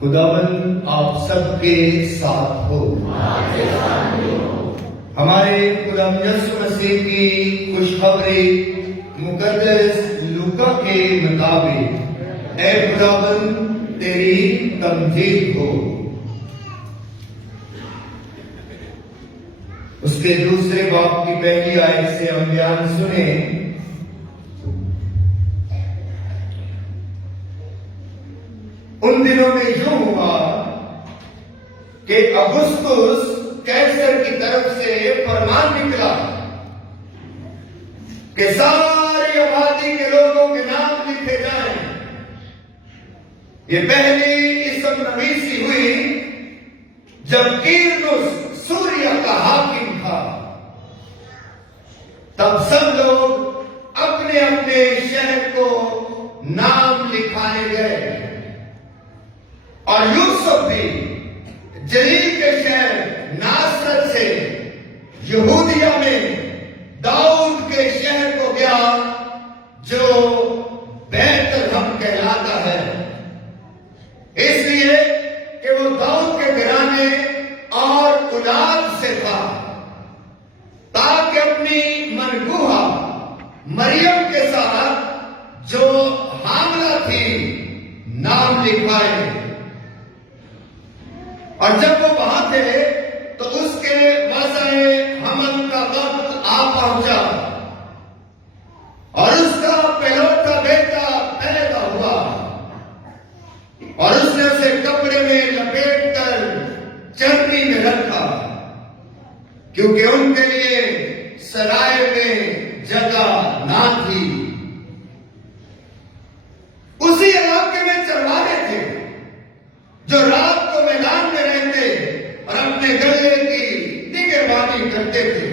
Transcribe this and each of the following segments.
خداوند آپ سب کے ساتھ ہو۔ ہمارے خدا یسوع مسیح کی خوشخبری مقدس لوکا کے مطابق اے خداوند تیری تمجید ہو۔ اس کے دوسرے باب کی پہلی آیت سے ہم بیان سنیں۔ ان دنوں میں یوں ہوا کہ اگسطس کیسر کی طرف سے فرمان نکلا کہ ساری آبادی کے لوگوں کے نام لکھے جائیں۔ یہ پہلی اسم نویسی ہوئی جب کیرنس سوریا کا حاکم تھا۔ تب سب لوگ اپنے اپنے شہر کو نام لکھائے گئے، اور یوسف بھی جلیل کے شہر ناصرت سے یہودیہ میں داؤد کے شہر کو گیا جو بیت لحم کہلاتا ہے، اس لیے کہ وہ داؤد کے گھرانے اور اولاد سے تھا، تاکہ اپنی منگوہا مریم کے ساتھ جو حاملہ تھی نام لکھائے۔ اور جب وہ وہاں تھے تو اس کے وضع حمل کا وقت آ پہنچا، اور اس کا پہلوٹا بیٹا پیدا ہوا، اور اس نے اسے کپڑے میں لپیٹ کر چرنی میں رکھا، کیونکہ ان کے لیے سرائے میں جگہ نہ تھی۔ اسی علاقے میں چرواہے تھے جو رات کو میدان میں رہتے اور اپنے گلے کی نگہبانی کرتے تھے،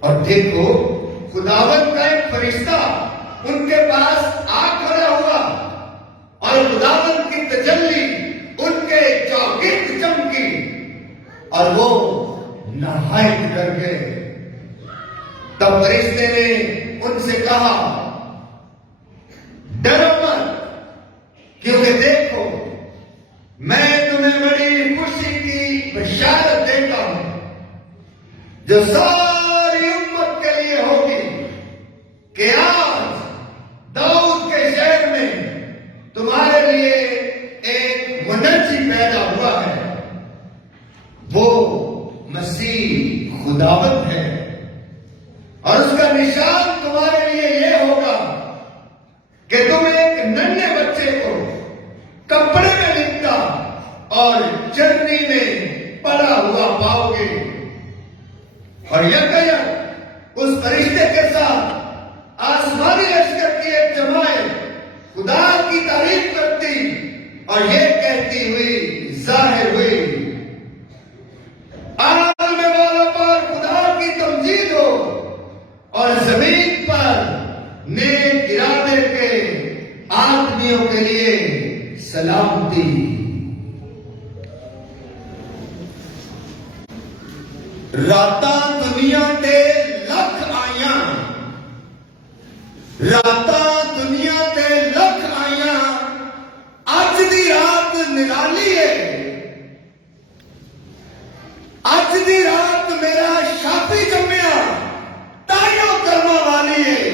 اور دیکھو خداوند کا ایک فرشتہ ان کے پاس آ کھڑا ہوا، اور خداوند کی تجلی ان کے چوگرد چمکی، اور وہ نہایت ڈر گئے۔ تب فرشتے نے ان سے کہا، ڈرو مت، کیونکہ دیکھو میں تمہیں بڑی خوشی کی بشارت دیتا ہوں جو ساری امت کے لیے ہوگی، کہ آج داؤد کے شہر میں تمہارے لیے ایک منجی پیدا ہوا ہے، وہ مسیح خداوند ہے، اور اس کا نشان تمہارے لیے یہ ہوگا کہ تم ایک ننھے بچے کو کپڑے میں لپٹا اور چرنی میں پڑا ہوا پاؤ گے۔ اور یکایک اس فرشتے کے ساتھ آسمانی لشکر کی ایک جماعت خدا کی تعریف کرتی اور یہ کہتی ہوئی ظاہر ہوئی، عالم والا پر خدا کی تمجید ہو، اور زمین پر نیک ارادے کے آدمیوں کے لیے سلامتی۔ راتاں دنیا تے لکھ آئیاں، راتاں دنیا تے لکھ آئیاں، اج دی رات نرالی ہے، اج دی رات میرا شاپی جمیا تائیوں کرما والی ہے۔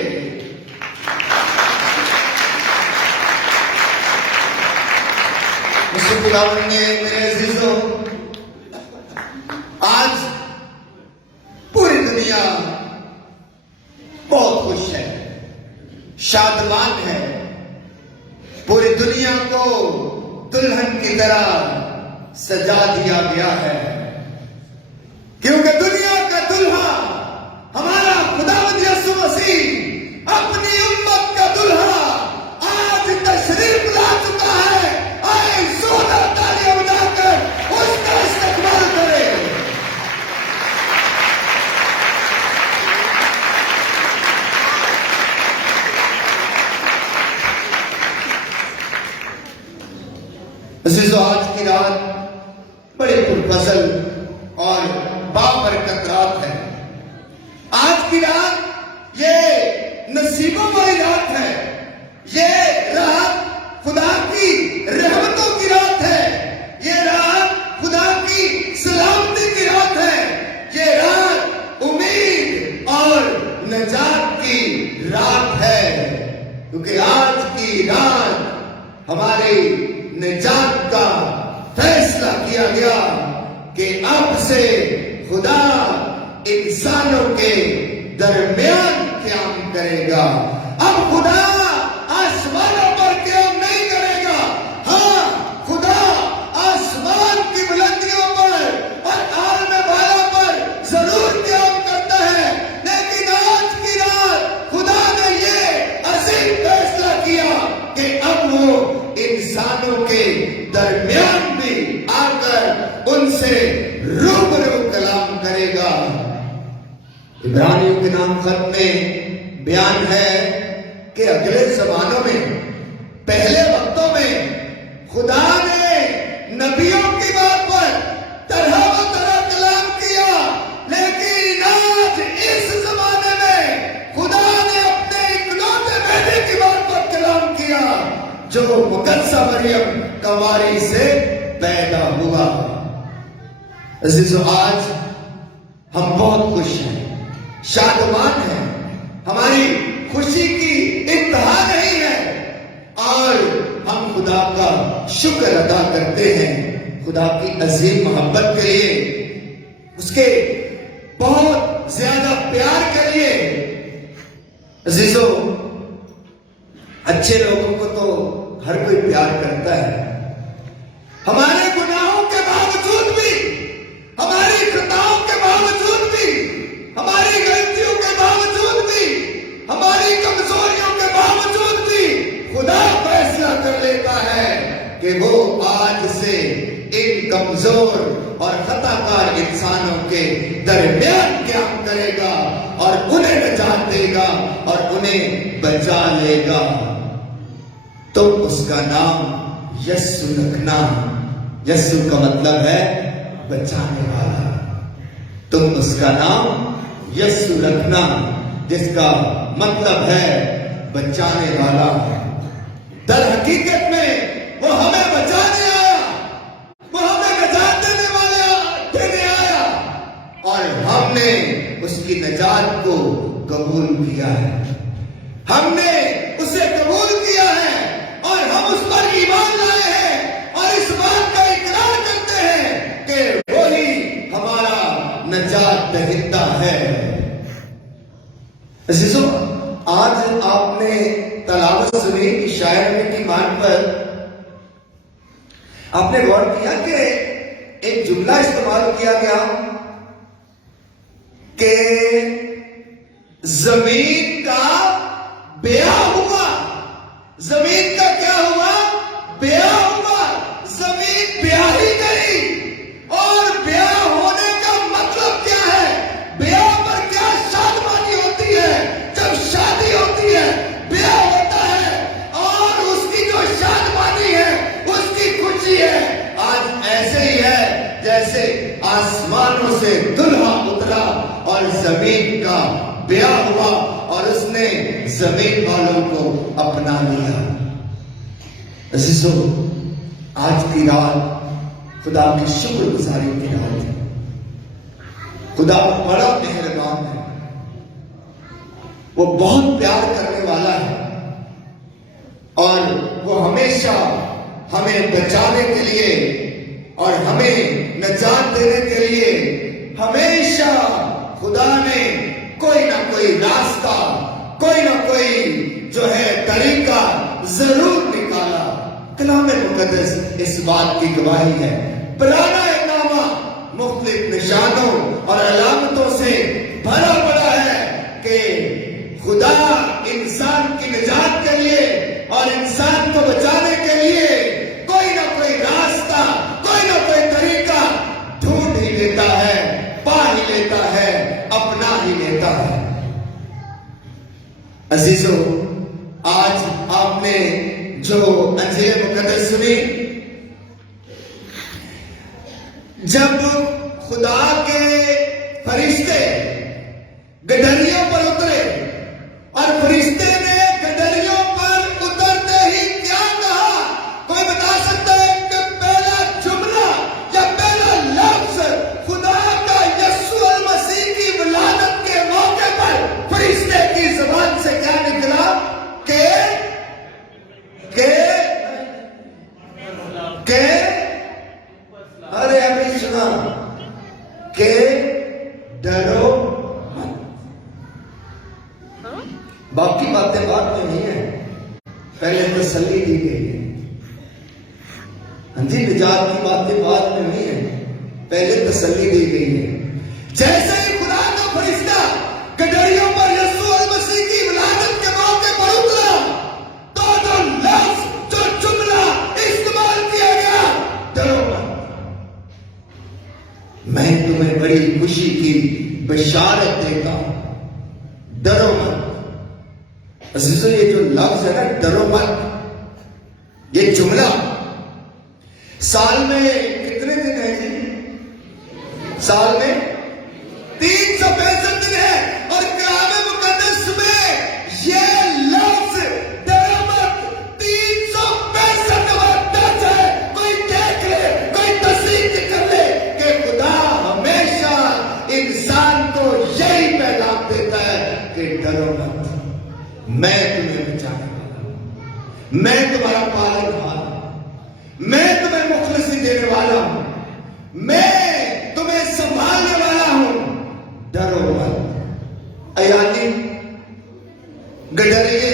خداوند نے میرے عزیزوں آج پوری دنیا بہت خوش ہے، شادمان ہے، پوری دنیا کو دلہن کی طرح سجا دیا گیا ہے، کیونکہ دنیا کا دلہا ہمارا خداوند یسوع مسیح اپنی امت کا دلہا آج تشریف لا چکا ہے۔ آئے زوردار تالیاں بجا کر اس کا استقبال کرے۔ عزیزو، آج کی رات بڑی پرفضل اور بابرکت رات ہے۔ آج کی رات یہ نصیبوں والی رات ہے، یہ رات خدا کی رحمتوں کی رات ہماری نجات کا فیصلہ کیا گیا کہ اب سے خدا انسانوں کے درمیان قیام کرے گا. اب خدا آسمانوں پر قیام نہیں کرے گا. ہاں، خدا آسمان کی بلندیوں پر اور عالم بالا پر ضرور قیام کرتا ہے، لیکن آج کی رات خدا نے یہ عظیم فیصلہ کیا کہ اب وہ انسانوں کے درمیان بھی آ کر ان سے روبرو کلام کرے گا. عبرانیوں کے نام خط میں بیان ہے کہ اگلے زمانوں میں، پہلے وقتوں میں خدا نے نبیوں کی بات پر طرح و طرح کلام کیا، لیکن آج اس زمانے میں خدا نے اپنے اکلوتے بیٹے کی بات پر کلام کیا جو مقدسہ مریم کنواری سے پیدا ہوا. عزیزو، آج ہم بہت خوش ہیں، شادمان ہیں. ہماری خوشی کی انتہا نہیں ہے اور ہم خدا کا شکر ادا کرتے ہیں خدا کی عظیم محبت کے لیے، اس کے بہت زیادہ پیار کے لیے. عزیزو، اچھے لوگوں کو تو ہر کوئی پیار کرتا ہے. ہمارے گناہوں کے باوجود بھی، ہماری خطاؤں کے باوجود بھی، ہماری غلطیوں کے باوجود بھی، ہماری کمزوریوں کے باوجود بھی خدا فیصلہ کر لیتا ہے کہ وہ آج سے ان کمزور اور خطا کار انسانوں کے درمیان قیام کرے گا اور انہیں نجات دے گا اور انہیں بچا لے گا. تم اس کا نام یسوع رکھنا. یسوع کا مطلب ہے بچانے والا. تم اس کا نام یسوع رکھنا، جس کا مطلب ہے بچانے والا. در حقیقت میں وہ ہمیں بچانے آیا، وہ ہمیں نجات دینے آیا اور ہم نے اس کی نجات کو قبول کیا ہے. ہم نے اسے قبول کیا ہے اور ہم اس پر ایمان لائے ہیں اور اس بات کا اقرار کرتے ہیں کہ وہی ہمارا نجات دہندہ ہے. عزیزو، آج آپ نے تلاوت سنی کہ شاعر نے کی مان پر آپ نے غور کیا کہ ایک جملہ استعمال کیا گیا کہ زمین کا بیاہ ہوا. زمین کا کیا ہوا؟ بیاہ ہوا. زمین بیاہی گئی. اور بیاہ ہونے کا مطلب کیا ہے؟ بیاہ پر کیا شادمانی ہوتی ہے؟ جب شادی ہوتی ہے، بیاہ ہوتا ہے اور اس کی جو شادمانی ہے، اس کی خوشی ہے. آج ایسے ہی ہے جیسے آسمانوں سے دلہا اترا اور زمین کا بیاہ ہوا اور اس نے زمین والوں کو اپنا لیا. عزیزو، آج کی رات خدا کی شکر گزاری کی رات ہے. خدا بڑا مہربان ہے، وہ بہت پیار کرنے والا ہے اور وہ ہمیشہ ہمیں بچانے کے لیے اور ہمیں نجات دینے کے لیے ہمیشہ خدا نے کوئی نہ کوئی راستہ، کوئی نہ کوئی جو ہے طریقہ ضرور نکالا. کلام مقدس اس بات کی گواہی ہے. پرانا نامہ مختلف نشانوں اور علامتوں سے بھرا پڑا ہے کہ خدا انسان کی نجات کے لیے اور انسان کو بچانے کے لیے کوئی نہ کوئی راستہ، کوئی نہ کوئی طریقہ ڈھونڈ ہی لیتا ہے، پا ہی لیتا ہے، اپنا ہی لیتا ہے. عزیزو، آج آپ نے جو انجیل مقدس سنی، جب خدا کے فرشتے گدریوں پر اترے اور فرشتے نے گدریوں پر اترتے ہی کیا کہا؟ کوئی بتا سکتا ہے کہ پہلا جملہ یا پہلا لفظ خدا کا یسوع المسیح کی ولادت کے موقع پر فرشتے کی زبان سے کیا نکلا؟ کہ تسلی دی گئی ہے. ہاں جی، نجات کی باتیں بعد میں نہیں ہے، پہلے تسلی دی گئی ہے. جیسے ہی خدا کا فرشتہ گدڑیوں پر یسوع المسیح کی ولادت کے موقع پر اترا تو جو لفظ، جو جملہ استعمال کیا گیا، ڈرو مت، میں تمہیں بڑی خوشی کی بشارت دیتا ہوں، ڈرو مت. عزیزو، یہ جو لفظ ہے نا، ڈرو مت، یہ جملہ سال میں کتنے دن ہیں جی؟ سال میں 365 دن ہے، اور کلام مقدس میں یہ لفظ ڈرو مت 365 دفعہ درج ہے. کوئی دیکھ لے، کوئی تصدیق کر لے کہ خدا ہمیشہ انسان کو یہی پیغام دیتا ہے کہ ڈرو مت، میں تمہیں بچانے والا ہوں، میں تمہارا پالن ہار ہوں، میں تمہیں مخلصی دینے والا ہوں، میں تمہیں سنبھالنے والا ہوں، ڈرو مت. ایانی، گڈریے،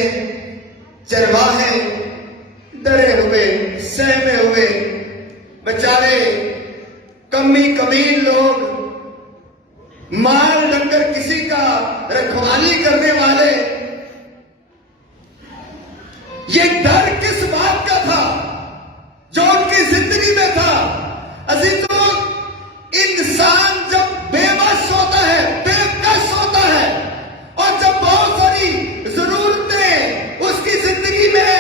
چرواہے ڈرے ہوئے، سہمے ہوئے، بیچارے کمی کمین لوگ، مال ڈنگر کسی کا رکھوالی کرنے والے، یہ ڈر کس بات کا تھا جو ان کی زندگی میں تھا؟ عزیزوں، انسان جب بے بس ہوتا ہے، بے کس ہوتا ہے، اور جب بہت ساری ضرورتیں اس کی زندگی میں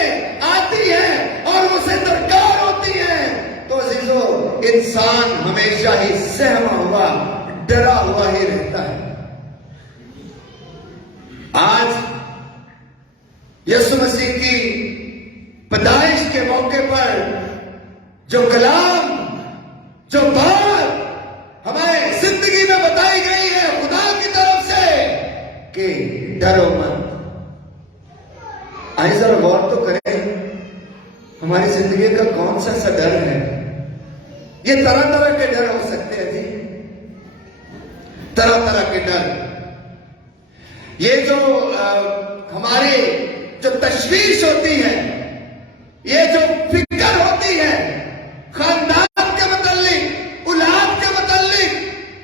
آتی ہیں اور اسے درکار ہوتی ہیں، تو عزیزوں انسان ہمیشہ ہی سہما ہوا، ڈرا ہوا ہی رہتا ہے. آج یسوع مسیح کی پیدائش کے موقع پر جو کلام، جو بات ہمارے زندگی میں بتائی گئی ہے خدا کی طرف سے کہ ڈرو مت. آئیے ذرا غور تو کریں، ہماری زندگی کا کون سا ڈر ہے؟ یہ طرح طرح کے ڈر ہو سکتے ہیں جی، طرح طرح کے ڈر. یہ جو ہماری جو تشویش ہوتی ہے، یہ جو فکر ہوتی ہے خاندان کے متعلق، اولاد کے متعلق،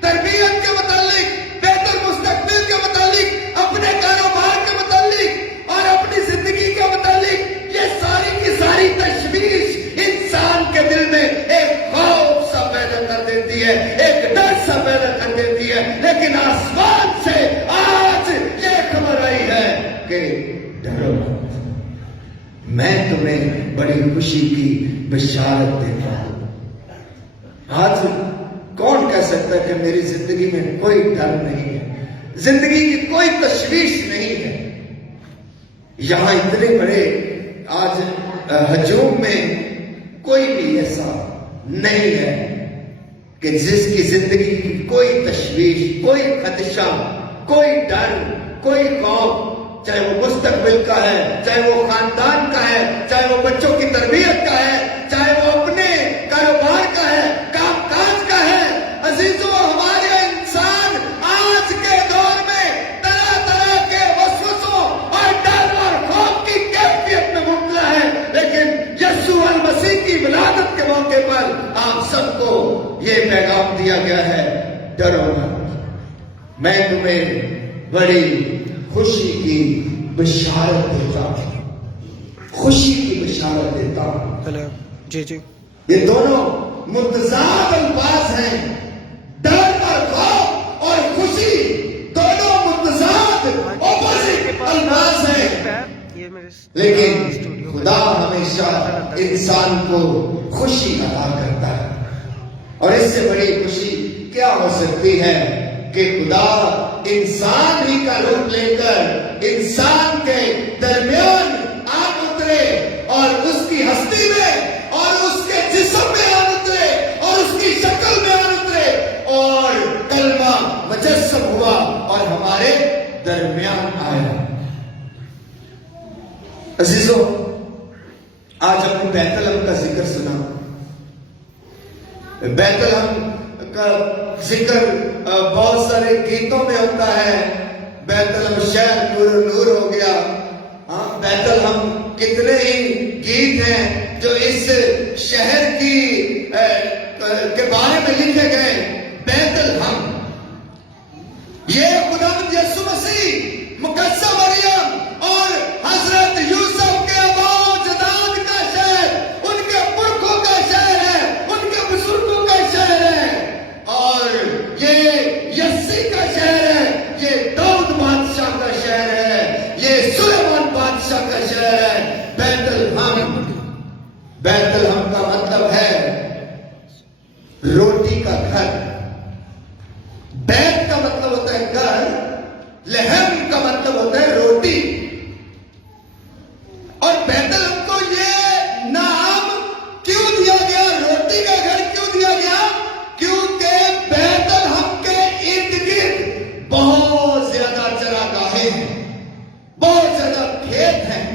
تربیت کے متعلق، بہتر مستقبل کے متعلق، اپنے کاروبار کے متعلق اور اپنی زندگی کے متعلق، یہ ساری کی ساری تشویش انسان کے دل میں ایک خوف سا پیدا کر دیتی ہے، ایک ڈر سا پیدا کر دیتی ہے. لیکن آسمان سے آج یہ خبر آئی ہے کہ ڈرو مت، میں تمہیں بڑی خوشی کی بشارت دیتا ہوں. آج کون کہہ سکتا ہے کہ میری زندگی میں کوئی ڈر نہیں ہے، زندگی کی کوئی تشویش نہیں ہے؟ یہاں اتنے بڑے آج ہجوم میں کوئی بھی ایسا نہیں ہے کہ جس کی زندگی کی کوئی تشویش، کوئی خدشہ، کوئی ڈر، کوئی خوف، چاہے وہ مستقبل کا ہے، چاہے وہ خاندان کا ہے، چاہے وہ بچوں کی تربیت کا ہے، چاہے وہ اپنے کاروبار کا ہے، کام کاج کا ہے. عزیزوں، ہمارے انسان آج کے دور میں طرح طرح کے وسوسوں اور ڈر اور خوف کی کیفیت میں مبتلا ہے. لیکن یسوع المسیح کی ولادت کے موقع پر آپ سب کو یہ پیغام دیا گیا ہے، ڈرو مت، میں تمہیں بڑی خوشی کی بشارت دیتا ہوں، خوشی کی بشارت دیتا ہوں. جی جی، یہ دونوں متضاد الفاظ ہیں، ڈر اور خوف اور خوشی دونوں متضاد اپوزٹ الفاظ ہیں. لیکن خدا ہمیشہ انسان کو خوشی عطا کرتا ہے، اور اس سے بڑی خوشی کیا ہو سکتی ہے کہ خدا انسان ہی کا روپ لے کر انسان کے درمیان آ اترے، اور اس کی ہستی میں اور اس کے جسم میں آ اترے، اور اس کی شکل میں آ اترے، اور کلمہ مجسم ہوا اور ہمارے درمیان آیا. عزیزوں، آج ہم نے بیت لحم کا ذکر سنا. بیت لحم کا ذکر بہت سارے گیتوں میں ہوتا ہے. بیت لحم شہر نور نور ہو گیا. بیت لحم کتنے ہی گیت ہیں جو اس شہر کے بارے میں لکھے گئے. بیت الحم، یہ خداوند یسوع مسیح، مقدسہ مریم اور حضرت یوسف کے آباء و اجداد کا شہر، ان کے پرکھوں کا شہر ہے، ان کے بزرگوں کا شہر ہے. اور یہ یسی کا شہر ہے، یہ داؤد بادشاہ کا شہر ہے، یہ سلیمان بادشاہ کا شہر ہے. بیت الحم، بیت الحم کا مطلب ہے روٹی کا گھر. بیت کا مطلب ہوتا ہے گھر، لحم کا مطلب ہوتا ہے روٹی. اور بیت الحم کو یہ نام کیوں دیا گیا، روٹی کا گھر کیوں دیا گیا؟ کیونکہ بیت الحم کے ارد گرد بہت زیادہ چراگاہیں ہیں، بہت زیادہ کھیت ہیں،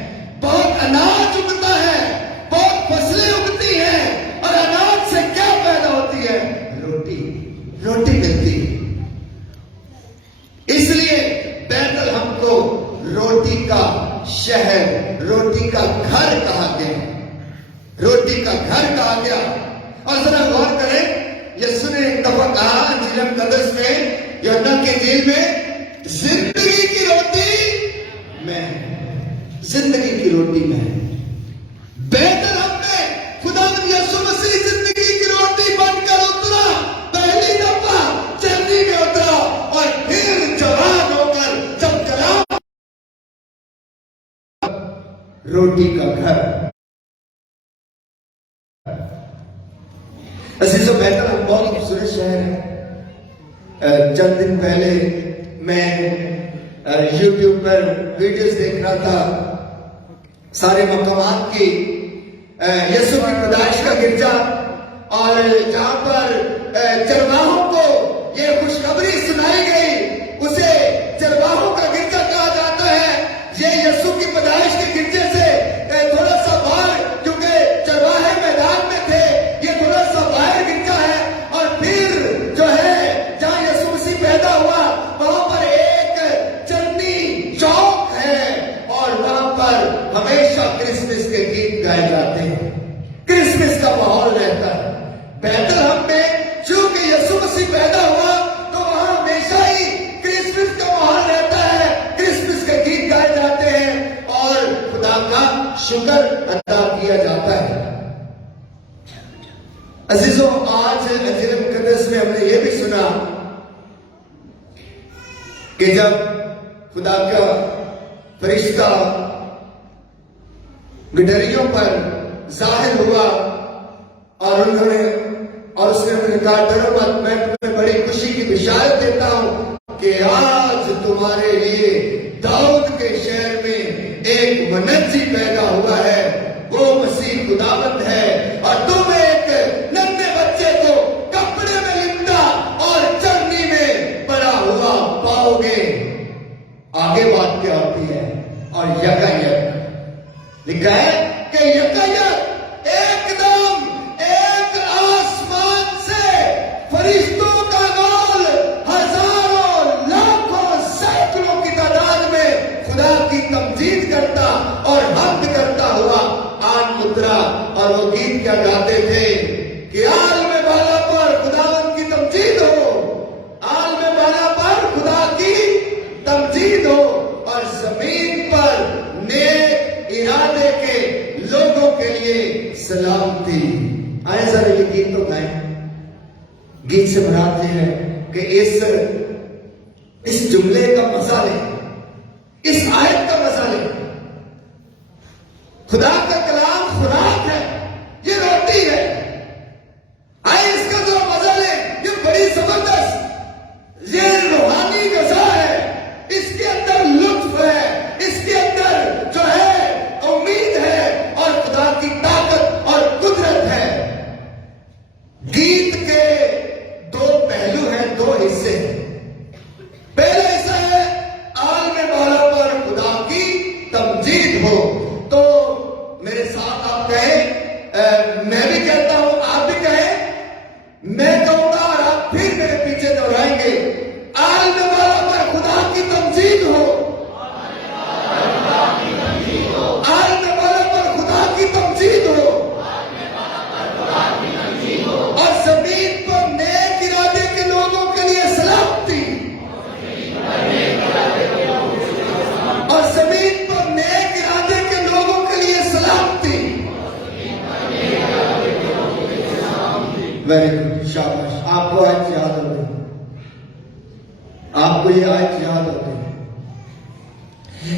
بہت اناج اگتا ہے، بہت فصلیں اگتی ہیں. اور اناج سے کیا پیدا ہوتی ہے؟ روٹی، روٹی ملتی ہے. اس لیے بیت الحم کو روٹی کا شہر، روٹی کا گھر کہا گیا، روٹی کا گھر کہا گیا. اور ذرا غور کریں، یسوع نے ایک دفعہ کہا انجیل مقدس میں، یوحنا کی انجیل میں، زندگی کی روٹی میں، زندگی کی روٹی میں. بیت الحم میں خداوند یسوع مسیح زندگی کی روٹی بن کر اترا، پہلی دفعہ چرنی میں اترا، اور پھر جوان ہو کر جب چلا روٹی کا گھر. عزیزو، بیت الحم بہت خوبصورت شہر ہے. چند دن پہلے میں یوٹیوب پر ویڈیوز دیکھ رہا تھا سارے مقامات کی، یسوع کی پیدائش کا گرجا، اور جہاں پر چرواہوں کو یہ خوشخبری سنائی گئی، اسے چرواہوں کا گرجا کہا جاتا ہے. یہ یسوع کی پیدائش کے گرجے سے تھوڑا سا باہر، کیونکہ چرواہے میدان میں تھے، یہ تھوڑا سا باہر گرجا ہے. اور پھر جو ہے جہاں یسوع مسیح پیدا ہوا، وہاں پر ایک چرنی چوک ہے، اور وہاں پر ہمیشہ کرسمس کے گیت گائے جاتے ہیں، کرسمس کا ماحول رہتا ہے. بیت الحم میں چونکہ یسوع مسیح پیدا ہوا تو وہاں ہمیشہ ہی کرسمس کا ماحول رہتا ہے، کرسمس کے گیت گائے جاتے ہیں اور خدا کا شکر ادا کیا جاتا ہے. عزیزوں، آج انجیل مقدس میں ہم نے یہ بھی سنا کہ جب خدا کا فرشتہ گڈریوں پر ظاہر ہوا اور اس نے کہا، ڈرو مت، میں تمہیں بڑی خوشی کی بشارت دیتا ہوں کہ آج تمہارے لیے داؤد کے شہر میں ایک منجی پیدا ہوا ہے، وہ مسیح خداوند ہے، اور تم ایک ننھے بچے کو کپڑے میں لپٹا اور چرنی میں پڑا ہوا پاؤ گے. آگے بات کیا ہوتی ہے؟ اور یکایک لکھا ہے کہ یکایک ایک دم ایک آسمان سے فرشتوں کا گول ہزاروں لاکھوں سینکڑوں کی تعداد میں خدا کی تمجید کرتا اور حمد کرتا ہوا آن اترا. اور وہ گیت کیا گاتے تھے کہ عالم بالا پر خداوند کی تمجید ہو، عالم بالا پر خدا کی تمجید ہو، اور زمین پر نیک ارادے کے لوگوں کے لیے سلامتی. آئے ذرا یہ گیت تو گائیں. گیت سے مراد یہ ہے کہ اس جملے کا مزہ لیں، اس آیت کا مزہ لیں. خدا کا کلام خوراک ہے، یہ روٹی ہے. آئے اس کا ذرا مزہ لیں. یہ بڑی زبردست، یہ روحانی غذا ہے، اس کے اندر لطف ہے، اس کے اندر جو ہے امید ہے اور خدا کی طاقت اور قدرت ہے. گیت کے دو پہلو ہیں، دو حصے ہیں. پہلا حصہ ہے عالم بالا پر خدا کی ویری گڈ، شاباش. آپ کو آج یاد ہو گئی، آپ کو یہ آیت یاد ہو گئی.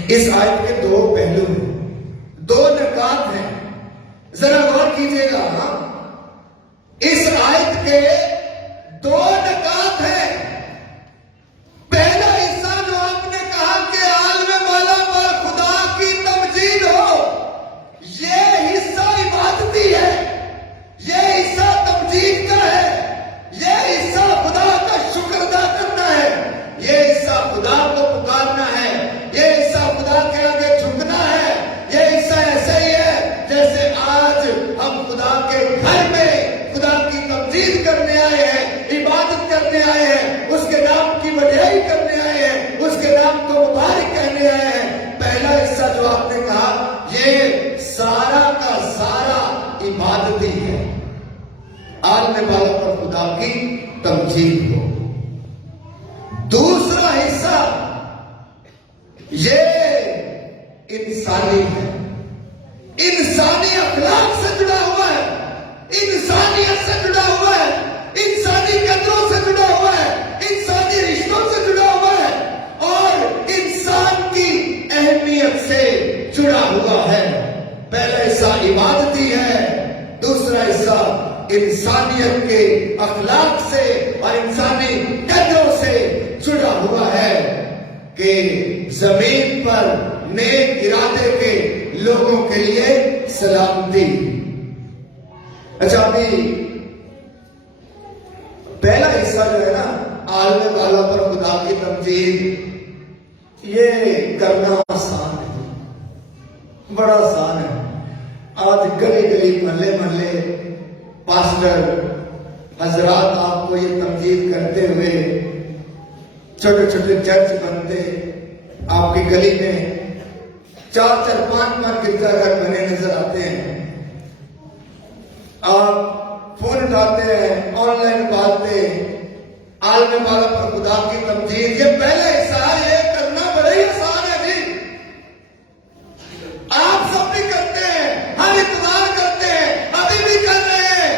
اس آیت کے دو پہلو ہیں، دو نکات ہیں، ذرا غور کیجئے گا. اس آیت کے دو نکات ہیں. پہلا حصہ جو آپ نے کہا کہ عالم بالا پر خدا کی تمجید ہو، یہ حصہ عبادتی ہے، یہ حصہ تمجید کا ہے، یہ حصہ خدا کا شکر ادا کرنا ہے، یہ حصہ خدا کو پکارنا ہے، یہ حصہ خدا کے آگے جھکنا ہے. یہ حصہ ایسے ہی ہے جیسے آج ہم خدا کے گھر میں خدا کی تمجید کرنے آئے ہیں، عبادت کرنے آئے ہیں، اس کے نام کی بڑائی کرنے آئے ہیں، اس کے نام کو مبارک کہنے آئے ہیں. پہلا حصہ جو آپ نے کہا یہ سارا کا سارا عبادتی ہے، عالم بالا پر خدا کی تمجید ہو. دوسرا حصہ یہ انسانی ہے، انسانی اخلاق سے جڑا ہوا ہے، انسانیت سے جڑا ہوا ہے، انسانی قدروں سے جڑا ہوا ہے، انسانی رشتوں سے جڑا ہوا ہے، اور انسان کی اہمیت سے جڑا ہوا ہے. پہلا حصہ عبادتی ہے، دوسرا حصہ انسانیت کے اخلاق سے اور انسانی قدروں سے جڑا ہوا ہے کہ زمین پر نیک ارادے کے لوگوں کے لیے سلامتی. اچھا، ابھی پہلا حصہ جو ہے نا، عالم بالا پر خدا کی تمجید، یہ کرنا آسان ہے، بڑا آسان ہے. آج گلی گلی محلے محلے پاسٹر حضرات آپ کو یہ تمجید کرتے ہوئے چھوٹے چھوٹے چرچ بنتے، آپ کی گلی میں 4 5 گرجا گھر بنے نظر آتے ہیں. آپ فون اٹھاتے ہیں، آن لائن باتیں، عالم بالا پر خدا کی تمجید. یہ پہلا حصہ ہے، یہ کرنا بڑا ہی آسان ہے جی. آپ سب بھی کرتے ہیں، ہم اتوار کرتے ہیں، ابھی بھی کر رہے ہیں.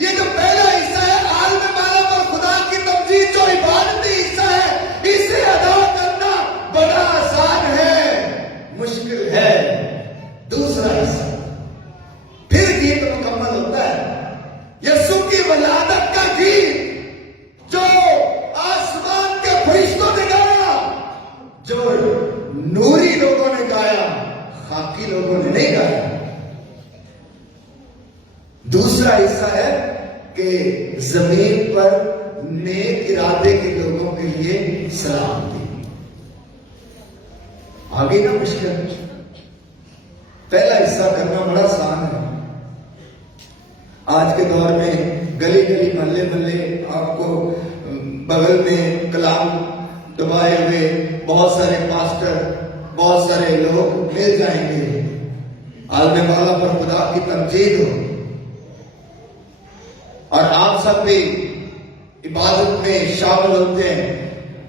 یہ جو پہلا حصہ ہے عالم بالا پر خدا کی تمجید، جو عبادتی حصہ ہے، اسے ادا کرنا بڑا آسان ہے، مشکل ہے دوسرا حصہ. پھر گیت مکمل ہوتا ہے، یسوع کی ولادت کا گیت جو آسمان کے فرشتوں نے گایا، جو نوری لوگوں نے گایا، خاکی لوگوں نے نہیں گایا. دوسرا حصہ ہے کہ زمین پر نیک ارادے کے لوگوں کے لیے سلامتی. آگے نا مشکل. پہلا حصہ کرنا بڑا آسان ہے. آج کے دور میں گلی گلی محلے محلے آپ کو بغل میں کلام دبائے ہوئے بہت سارے پاسٹر، بہت سارے لوگ مل جائیں گے. عالم بالا پر خدا کی تمجید ہو اور آپ سب بھی عبادت میں شامل ہوتے ہیں.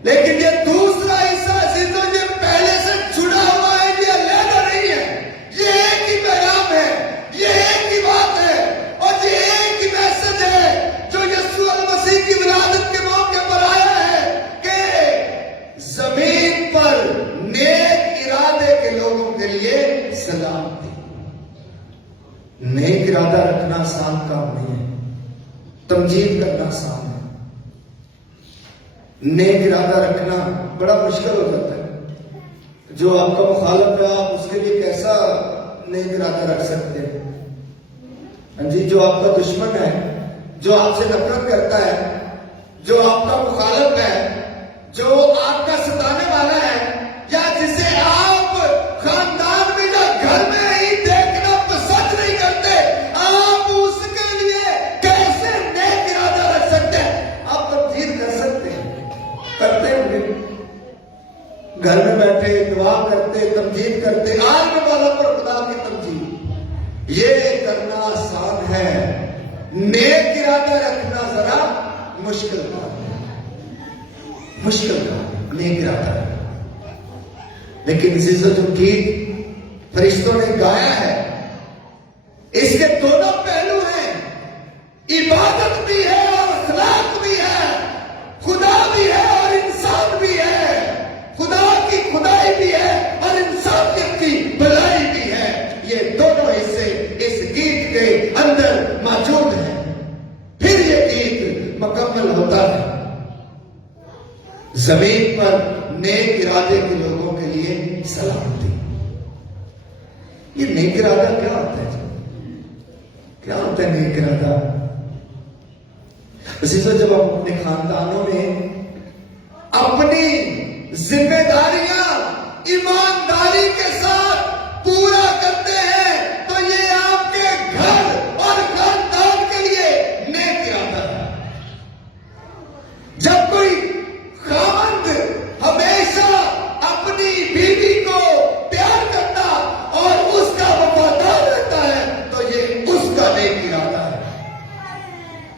لیکن یہ دوسرا حصہ عزیزوں، یہ پہلے سے جڑا ہوا ہے، یہ علیحدہ نہیں ہے. یہ ایک ہی پیغام ہے، یہ ایک ہی بات ہے، اور یہ ایک ہی میسج ہے جو یسوع المسیح کی ولادت کے موقع پر آیا ہے کہ زمین پر نیک ارادے کے لوگوں کے لیے سلامتی. نیک ارادہ رکھنا آسان کام نہیں ہے، تمجید کرنا آسان ہے. نیک ارادہ رکھنا بڑا مشکل ہو جاتا ہے. جو آپ کا مخالف ہے، آپ اس کے لیے کیسا نیک ارادہ رکھ سکتے ہیں؟ ہاں جی، جو آپ کا دشمن ہے، جو آپ سے نفرت کرتا ہے، جو آپ کا مخالف ہے، جو آپ کا ستانے والا ہے، یا جسے آپ خاندان میں یا گھر میں ہی دیکھنا پسند نہیں کرتے، آپ اس کے لیے کیسے نیک ارادہ رکھ سکتے ہیں؟ آپ تمجید کر سکتے ہیں، کرتے ہیں. گھر میں بیٹھے دعا کرتے، تمجید کرتے، عالم بالا پر خدا کی تمجید. یہ کرنا آسان ہے، نیک ارادہ رکھنا ذرا مشکل کام ہے، مشکل کام ہے نیک ارادہ. لیکن عزت و گیت فرشتوں نے گایا ہے، اس کے دونوں پہلو ہیں. عبادت بھی ہے اور اخلاق بھی ہے، خدا بھی ہے اور انسان بھی ہے، خدا کی خدائی بھی ہے اور انسانیت کی بھلائی بھی ہے۔ یہ دونوں حصے اس گیت کے اندر موجود ہیں، پھر یہ گیت مکمل ہوتا ہے۔ زمین پر نیک ارادے کے لوگوں کے لیے سلامتی۔ یہ نیک ارادہ کیا ہوتا ہے؟ کیا ہوتا ہے نیک ارادہ؟ عزیزو، جب ہم اپنے خاندانوں میں اپنی ذمہ داریاں ایمانداری کے ساتھ پورا کرتے ہیں تو یہ آپ کے گھر اور خاندان کے لیے نیک ارادہ ہے۔ جب کوئی خاوند ہمیشہ اپنی بیوی کو پیار کرتا اور اس کا وفادار رہتا ہے تو یہ اس کا نیک ارادہ ہے۔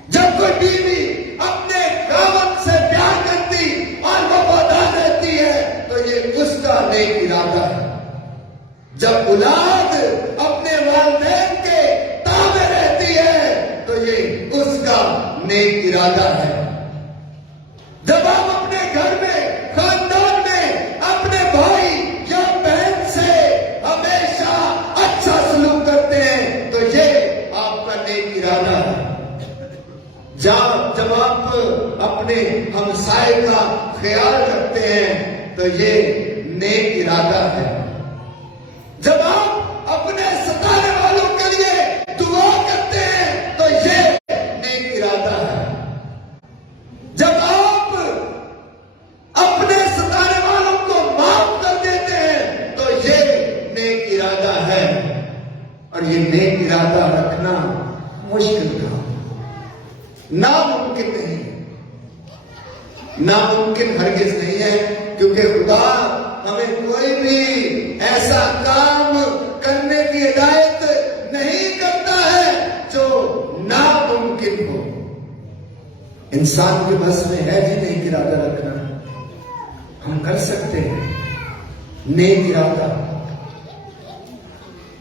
جب کوئی بیوی اپنے خاوند سے پیار کرتی اور وفادار رہتی ہے تو یہ اس کا نیک ارادہ ہے۔ جب اولاد اپنے والدین کے تابع رہتی ہے تو یہ اس کا نیک ارادہ ہے۔ جب آپ اپنے گھر میں، خاندان میں اپنے بھائی یا بہن سے ہمیشہ اچھا سلوک کرتے ہیں تو یہ آپ کا نیک ارادہ ہے۔ جب آپ اپنے ہمسائے کا خیال رکھتے ہیں تو یہ نیک ارادہ ہے۔ جب آپ اپنے ستانے والوں کے لیے دعا کرتے ہیں تو یہ نیک ارادہ ہے۔ جب آپ اپنے ستانے والوں کو معاف کر دیتے ہیں تو یہ نیک ارادہ ہے۔ اور یہ نیک ارادہ رکھنا مشکل کام، ناممکن نہیں، ناممکن ہرگز نہیں ہے، کیونکہ خدا ہمیں کوئی بھی ایسا کام کرنے کی ہدایت نہیں کرتا ہے جو ناممکن ہو۔ انسان کے بس میں ہے جی نیک ارادہ رکھنا، ہم کر سکتے ہیں نیک ارادہ۔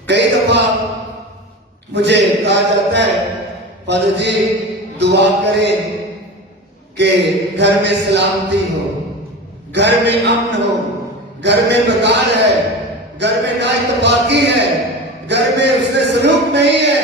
کئی دفعہ مجھے کہا جاتا ہے فادر جی دعا کریں کہ گھر میں سلامتی ہو، گھر میں امن ہو، گھر میں بکار ہے، گھر میں نا اتفاقی ہے، گھر میں اس نے سلوک نہیں ہے۔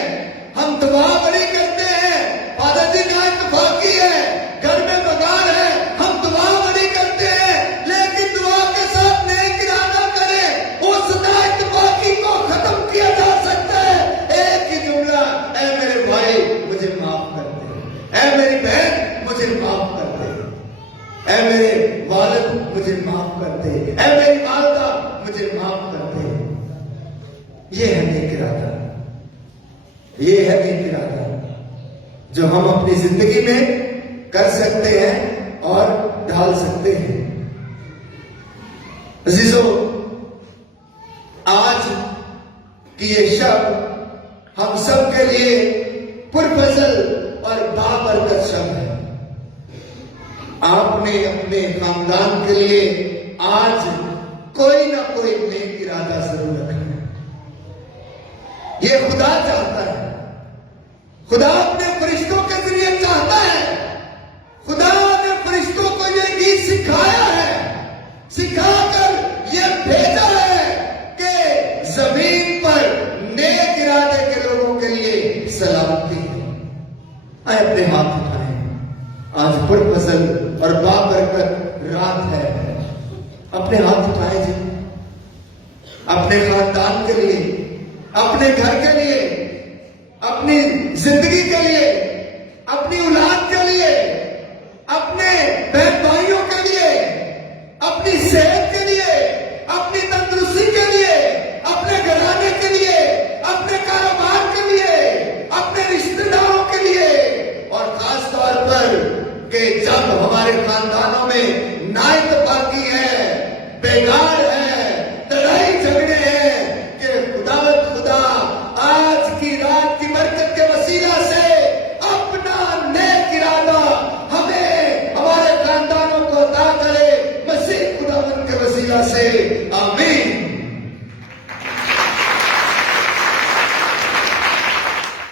ہم دعا بڑی کرتے ہیں فادر جی نا اتفاقی ہے، گھر میں بکار ہے، ہم دعا بڑی کرتے ہیں، لیکن دعا کے ساتھ نیک ارادہ کریں، اس نا اتفاقی کو ختم کیا جا سکتا ہے ایک ہی جملہ، اے میرے بھائی مجھے معاف کر دے، اے میری بہن مجھے معاف کر دے، اے میرے والد مجھے معاف کر دے، اے میری والدہ مجھے معاف کر دے۔ یہ ہے نیک ارادہ، یہ ہے نیک ارادہ جو ہم اپنی زندگی میں کر سکتے ہیں اور ڈھال سکتے ہیں۔ عزیزو، آج کی یہ شب ہم سب کے لیے پرفضل اور بابرکت شب ہے۔ آپ نے اپنے خاندان کے لیے آج کوئی نہ کوئی نیک ارادہ ضرور رکھنا ہے۔ یہ خدا چاہتا ہے، خدا اپنے فرشتوں کے ذریعے چاہتا ہے، خدا نے فرشتوں کو یہ گیت سکھایا ہے، سکھا کر یہ بھیجا ہے کہ زمین پر نیک ارادے کے لوگوں کے لیے سلامتی ہے۔ آئے اپنے ہاتھ اٹھائیں، آج پرفضل اور بابرکت رات ہے، اپنے ہاتھ اٹھائیں جی، اپنے خاندان کے لیے، اپنے گھر کے لیے، اپنی زندگی کے لیے، اپنی اولاد کے لیے، اپنے بہن بھائیوں کے لیے، اپنی صحت کے لیے، اپنی تندرستی کے لیے، اپنے گھرانے کے لیے، اپنے کاروبار کے لیے، اپنے رشتہ داروں کے لیے، اور خاص طور پر کہ جب ہمارے خاندانوں میں نا اتفاقی ہے، بیگار